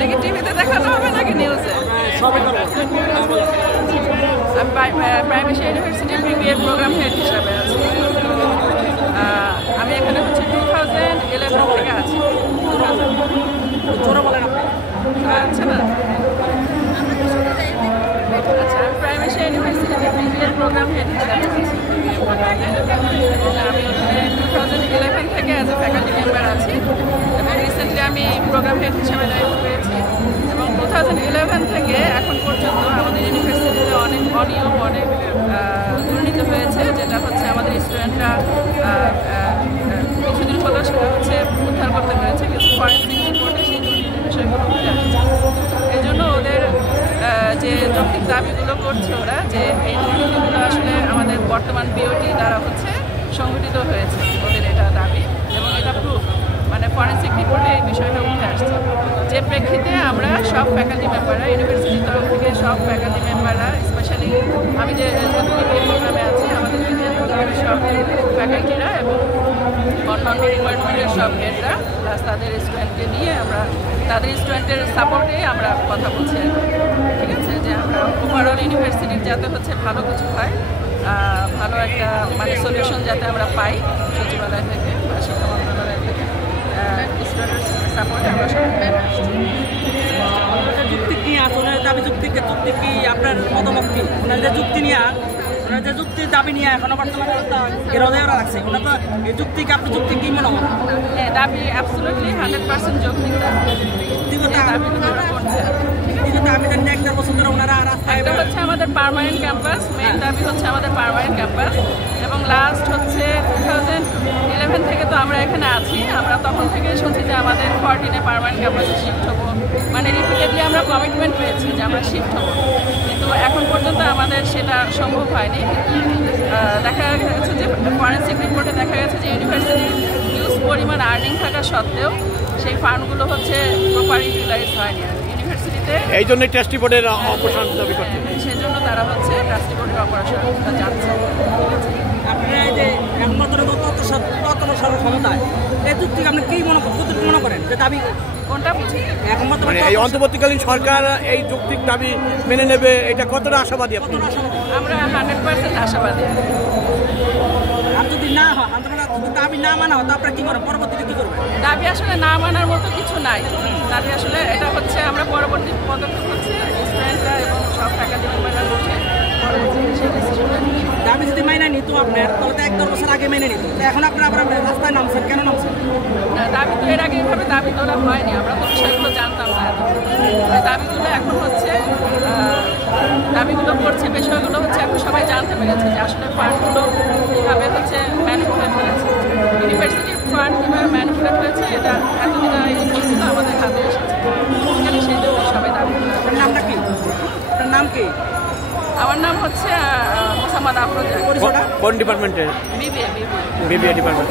এটা কি টিভিতে দেখানো হবে নাকি নিউজে? আমি প্রাইম এশিয়া ইউনিভার্সিটির BBA প্রোগ্রাম হেড হিসাবে আছি। আমি এখানে হচ্ছে 2011 থেকে আছি। আচ্ছা না, আচ্ছা, আমি প্রাইম এশিয়া ইউনিভার্সিটিতে BBA প্রোগ্রাম হেড হিসাবে আছি। আমি ওখানে 2011 থেকে অ্যাজ এ ফ্যাকাল্টি মেম্বার আছি এবং রিসেন্টলি আমি প্রোগ্রাম হেড হিসাবে দায়িত্ব পেয়েছি। এবং 2011 থেকে এখন পর্যন্ত আমাদের ইউনিভার্সিটিতে অনেক অনিয়ম, অনেক দুর্নীতি হয়েছে, যেটা হচ্ছে আমাদের স্টুডেন্টরা কিছুদিন হলেও সেটা হচ্ছে উদ্ধার করতে পেরেছে, কিন্তু ফরেন্সিক রিপোর্টে সেই দুর্নীতির বিষয়গুলো উঠে আসছে। এই জন্য ওদের যে যৌক্তিক দাবিগুলো করছে ওরা, যে এই দুর্নীতিগুলো আসলে আমাদের বর্তমান BOT দ্বারা হচ্ছে সংগঠিত হয়েছে, ওদের এটা দাবি এবং এটা প্রুফ, মানে ফরেন্সিক রিপোর্টে এই বিষয়টা উঠে আসছে। যে প্রেক্ষিতে আমরা সব ফ্যাকাল্টি মেম্বাররা, ইউনিভার্সিটির তরফ থেকে সব ফ্যাকাল্টি মেম্বাররা, স্পেশালি আমি যে BBA প্রোগ্রামে আছি, আমাদের BBA প্রোগ্রামের সব ফ্যাকাল্টিরা এবং অন্যান্য ডিপার্টমেন্টের সব হেডরা প্লাস তাদের স্টুডেন্টকে নিয়ে আমরা তাদের স্টুডেন্টের সাপোর্টে আমরা কথা বলছি, ঠিক আছে, যে আমরা ওভারঅল ইউনিভার্সিটির যাতে হচ্ছে ভালো কিছু হয়, ভালো একটা মানে সলিউশন যাতে আমরা পাই সচিবালয় থেকে বা শিক্ষা মন্ত্রণালয় থেকে, স্টুডেন্টের সাপোর্টে আমরা সবাই আসছি। যুক্তি কি আসলে দাবি যুক্তি কি আপনার মতামত কি? যে যুক্তি নিয়ে যে যুক্তির দাবি নিয়ে এখনো বর্তমানে বিরোধীরা রাখছে, ওটা তো এই যুক্তিকে আপনি যুক্তি কি মনে হয়? দাবি অ্যাবসলিউটলি 100% যৌক্তিক আমি জানি 1 বছর ধরে ওনারা একটা হচ্ছে আমাদের পার্মানেন্ট ক্যাম্পাস, মেইন দাবি হচ্ছে আমাদের পার্মানেন্ট ক্যাম্পাস এবং লাস্ট হচ্ছে 2011 থেকে তো আমরা এখানে আছি, আমরা তখন থেকে শুনছি যে আমাদের 14-এ পার্মানেন্ট ক্যাম্পাসে শিফট হবো, মানে রিপিটেডলি আমরা কমিটমেন্ট পেয়েছি যে আমরা শিফট হবো, কিন্তু এখন পর্যন্ত আমাদের সেটা সম্ভব হয়নি। দেখা গেছে যে ফরেন্সিক রিপোর্টে দেখা গেছে যে ইউনিভার্সিটির হিউজ পরিমাণ আর্নিং থাকা সত্ত্বেও সেই ফান্ডগুলো হচ্ছে প্রপার ইউটিলাইজ হয়নি ইউনিভার্সিটিতে, এই জন্য ট্রাস্টি বোর্ডের অপসারণ দাবি করছে, সেই জন্য তারা হচ্ছে ট্রাস্টি বোর্ডের অপসারণটা যাচ্ছে। আপনারা যে একমাত্র তত্ত্ব ক্ষমতায় এই যুক্তি আপনি কি মনে করেন যে দাবি কোনটা বুঝি? একমাত্র মানে এই অন্তর্বর্তীকালীন সরকার এই যৌক্তিক দাবি মেনে নেবে, এটা কতটা আশাবাদী আপনি? আমরা 100% আশাবাদী। আর যদি না হয়, দাবি না মানা হয়, তো আপনারা কি করেন, পরবর্তীতে কি করবেন? দাবি আসলে না মানার মতো কিছু নাই, দাবি আসলে এটা হচ্ছে আমরা পরবর্তী পদক্ষেপ হচ্ছে স্টুডেন্টরা এবং সব ফ্যাকাল্টি মেম্বাররা বসে দাবি যদি মাইনা নিত আপনার, তাহলে তো 1-2 বছর আগে মেনে নিত, এখন আপনারা আবার রাস্তায় নামছেন, কেন নামছেন? দাবি তো এর আগে এভাবে দাবি তোলা হয়নি, আমরা তো বিষয়গুলো জানতাম না। দাবিগুলো এখন হচ্ছে দাবিগুলো করছে, বিষয়গুলো হচ্ছে এখন সবাই জানতে পেরেছে যে আসলে ফান্ডগুলো কীভাবে হচ্ছে ম্যানিপুলেট হয়েছে, ইউনিভার্সিটির ফান্ড কীভাবে ম্যানিপুলেট হয়েছে, এটা এতদিন পর্যন্ত আমাদের হাতে এসেছে, সেই জন্য সবাই দাবি। আপনার নামটা কি? আপনার নাম কি? আমার নাম হচ্ছে মোসাম্মদ আফরোজা। কোন ডিপার্টমেন্টের? BBA department.